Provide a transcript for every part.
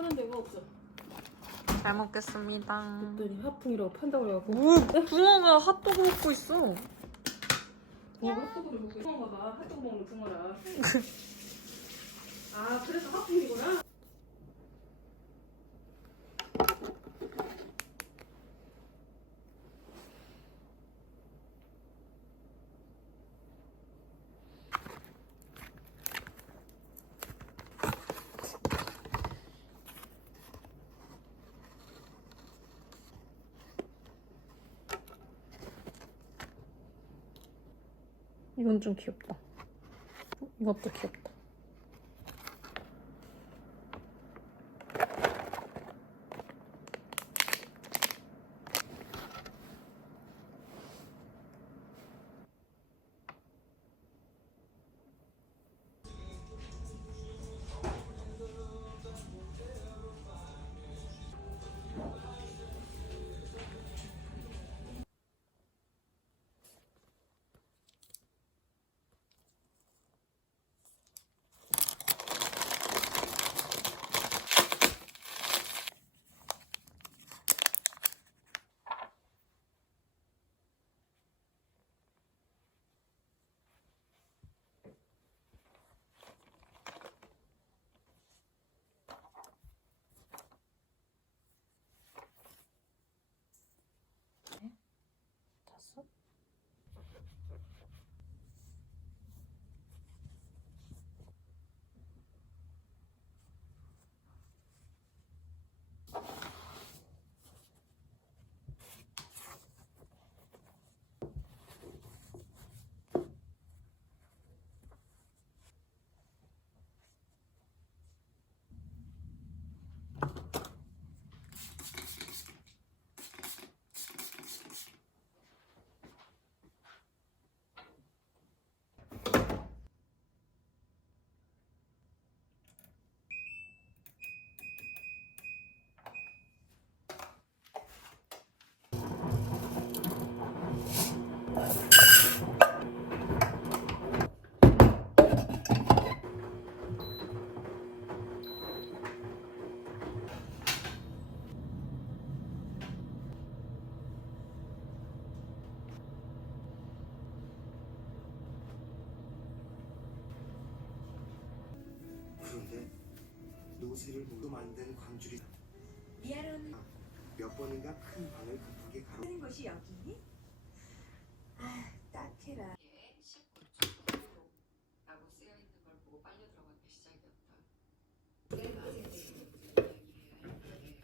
파는 데가 없어. 잘 먹겠습니다. 그랬더니 하풍이라고 판다고 그래갖고. 오, 붕어가 핫도그 먹고 있어. 붕어 핫도그를 먹고 붕어가 봐. 핫도그 먹는 붕어라. 아 그래서 하풍이구나. 이건 좀 귀엽다. 이것도 귀엽다. 만든 광주리 미아론 몇 번인가 큰 방을 급하게 가로 하는 곳이 여기니? 아, 딱해라. 라고 쓰여 있는 걸 보고 빨려 들어가는 게 시작이었다. 내 맛에 대해서 이야기를 해야 했는데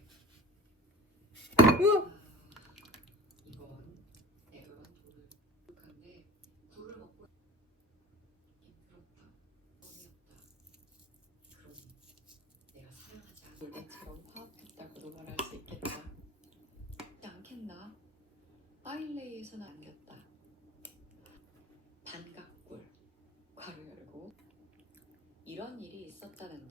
아, 이건 내가 돌을 부족한데 굴을 먹고 힘들었다. 뻔이었다. 그러니 내가 사랑하지 않은 돌배처럼 화합했다고도 말할 수 있겠다. 그렇지 않겠나? 파일레이에서 남겼다. 반각굴 괄호 열고 이런 일이 있었다는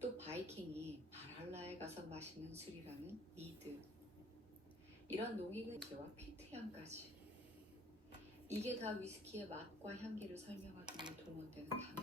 또 바이킹이 바랄라에 가서 마시는 술이라는 미드. 이런 농익은와 피트향까지. 이게 다 위스키의 맛과 향기를 설명하기 위해 동원되는 단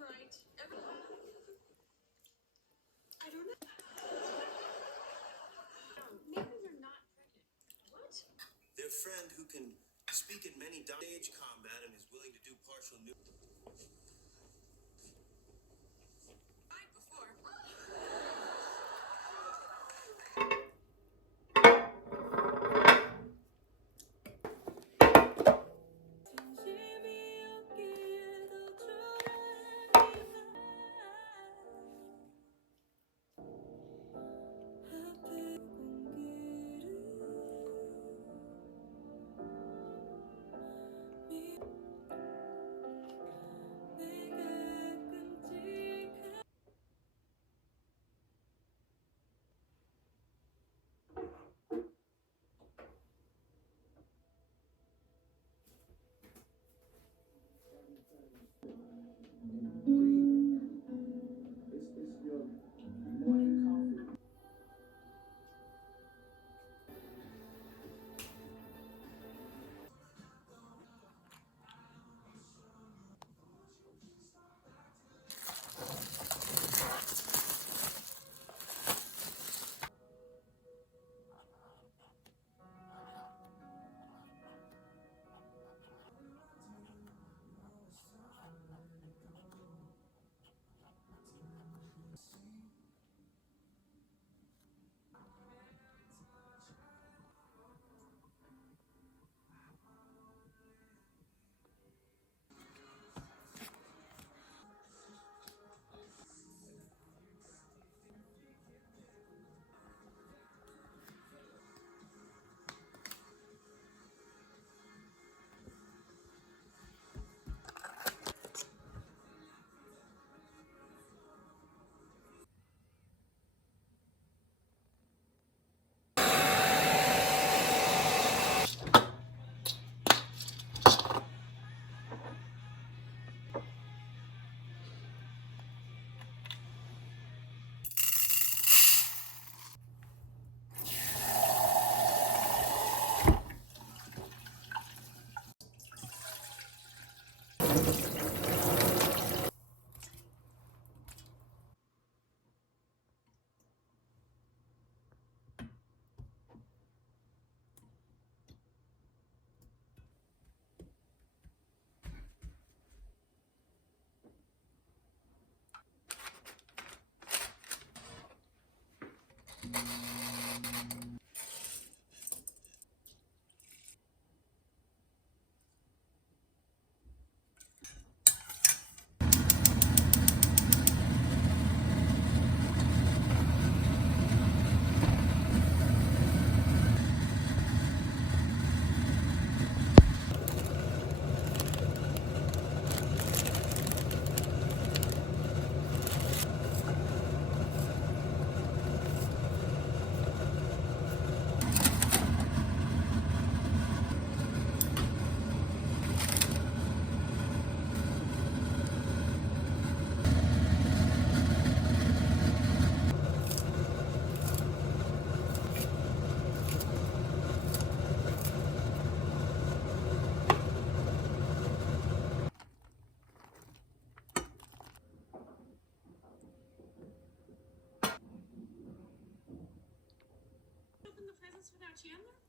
right. Every I don't know. Maybe they're not pregnant. What? Their friend who can speak in many stage combat and is willing to do partial new. Open without Chandler?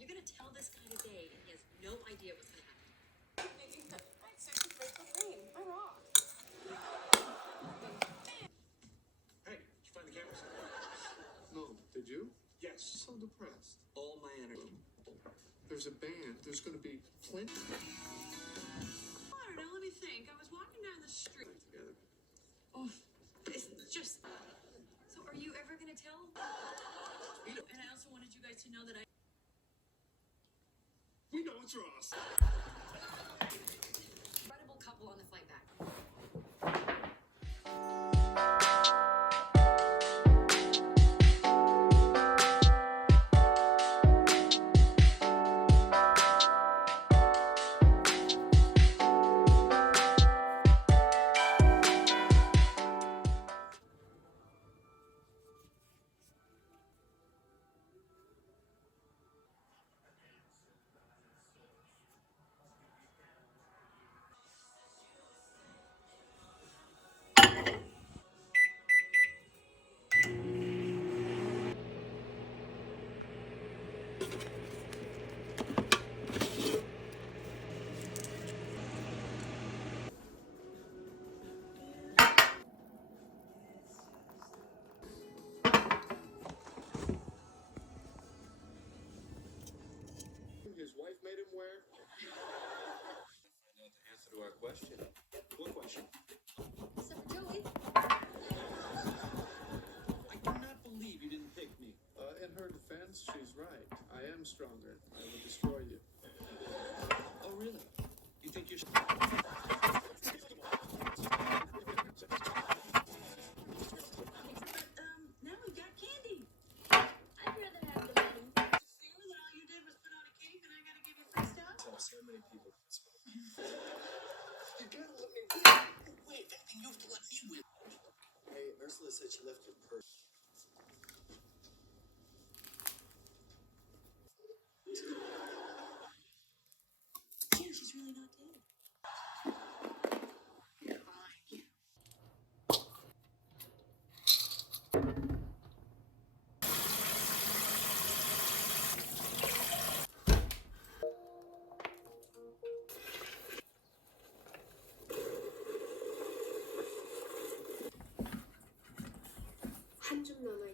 You're gonna tell this guy today, and he has no idea what's gonna happen. Hey, did you find the cameras? No, did you? Yes. So depressed. All my energy. There's a band. There's going to be plenty I don't know, let me think. I was walking down the street. together. Oh, it's just. So, are you ever gonna tell? And I also wanted you guys to know that I. We know it's Ross. Incredible couple on the flight back. to our question. Hey, Ursula said she left her purse. 한줌 남아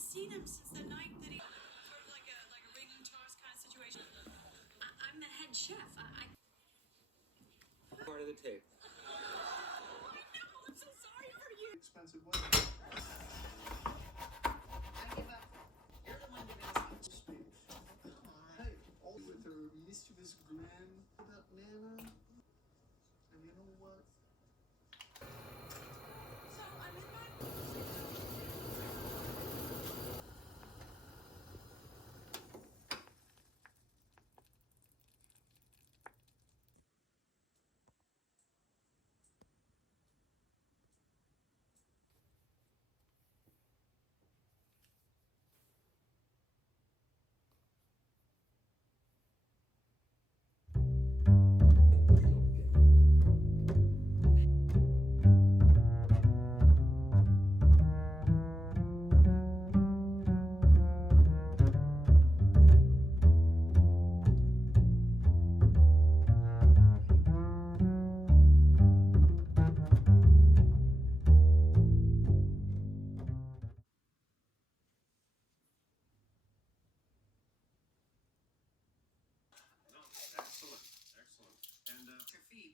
seen him since the night that he.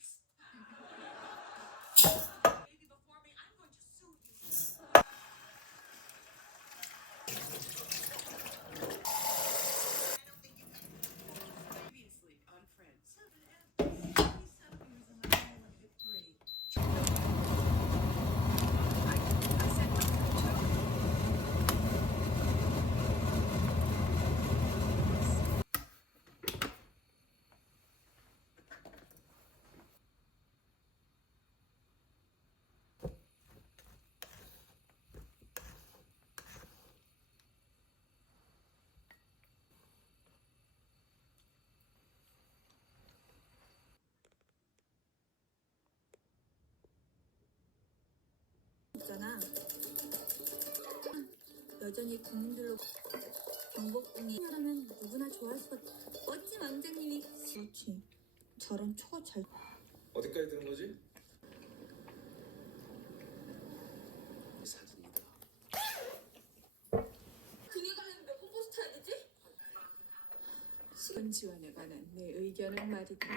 です。 있잖아. 여전히 국민들로 경복궁이라면 누구나 좋아할 수밖에. 멋진 왕자님이 그렇지. 저런 초잘 어디까지 들은 거지? 사진이다. 등에 관련 몇번 포스터야 되지? 수원 지원에 관한 내 의견은 말이다.